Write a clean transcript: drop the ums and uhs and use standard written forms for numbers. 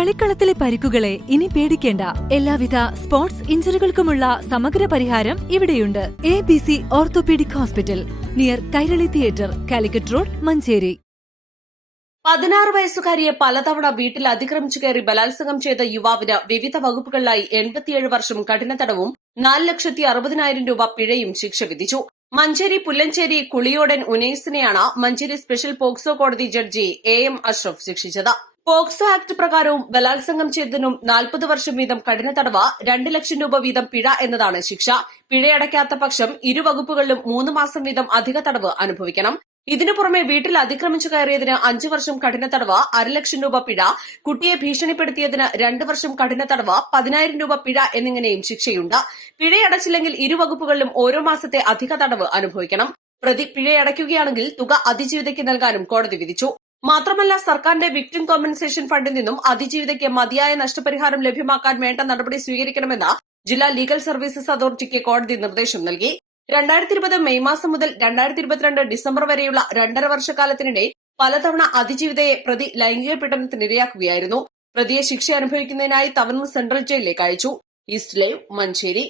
കളിക്കളത്തിലെ പരിക്കുകളെ ഇനി പേടിക്കേണ്ട. എല്ലാവിധ സ്പോർട്സ് ഇഞ്ചുറികൾക്കുമുള്ള സമഗ്ര പരിഹാരം ഇവിടെയുണ്ട്. ABC orthopaedic hospital, near Kairali theatre, Calicut road, Manjeri. 16 വയസ്സുകാരിയെ പലതവണ വീട്ടിൽ അതിക്രമിച്ചു കയറി ബലാത്സംഗം ചെയ്ത യുവാവിന് വിവിധ വകുപ്പുകളിലായി 87 വർഷം കഠിന തടവും 4,60,000 രൂപ പിഴയും ശിക്ഷ വിധിച്ചു. മഞ്ചേരി പുല്ലഞ്ചേരി കുളിയോടൻ ഉനൈസിനെയാണ് മഞ്ചേരി സ്പെഷ്യൽ പോക്സോ കോടതി ജഡ്ജി AM അഷ്റഫ് ശിക്ഷിച്ചത്. പോക്സോ ആക്ട് പ്രകാരവും ബലാത്സംഗം ചെയ്തതിനും 40 വർഷം വീതം കഠിന തടവ്, 2 ലക്ഷം രൂപ വീതം പിഴ എന്നതാണ് ശിക്ഷ. പിഴയടയ്ക്കാത്ത പക്ഷം ഇരു വകുപ്പുകളിലും 3 മാസം വീതം അധിക തടവ് അനുഭവിക്കണം. ഇതിനു പുറമെ വീട്ടിൽ അതിക്രമിച്ചു കയറിയതിന് 5 വർഷം കഠിന തടവ്, 1/2 ലക്ഷം രൂപ പിഴ, കുട്ടിയെ ഭീഷണിപ്പെടുത്തിയതിന് 2 വർഷം കഠിന തടവ്, 10,000 രൂപ പിഴ എന്നിങ്ങനെയും ശിക്ഷയുണ്ട്. പിഴയടച്ചില്ലെങ്കിൽ ഇരു വകുപ്പുകളിലും ഓരോ മാസത്തെ അധിക തടവ് അനുഭവിക്കണം. പ്രതി പിഴയടയ്ക്കുകയാണെങ്കിൽ തുക അതിജീവിതയ്ക്ക് നൽകാനും കോടതി വിധിച്ചു. മാത്രമല്ല, സർക്കാരിന്റെ വിക്ടിം കോമ്പൻസേഷൻ ഫണ്ടിൽ നിന്നും അതിജീവിതയ്ക്ക് മതിയായ നഷ്ടപരിഹാരം ലഭ്യമാക്കാൻ വേണ്ട നടപടി സ്വീകരിക്കണമെന്ന് ജില്ലാ ലീഗൽ സർവീസസ് അതോറിറ്റിക്ക് കോടതി നിർദ്ദേശം നൽകി. 2020 മെയ് മാസം മുതൽ 2022 ഡിസംബർ വരെയുള്ള 2.5 വർഷക്കാലത്തിനിടെ പലതവണ അതിജീവിതയെ പ്രതി ലൈംഗിക പീഡനത്തിനിരയാക്കുകയായിരുന്നു. പ്രതിയെ ശിക്ഷ അനുഭവിക്കുന്നതിനായി തവനൂർ സെൻട്രൽ ജയിലിലേക്ക് അയച്ചു. East live, Manjeri.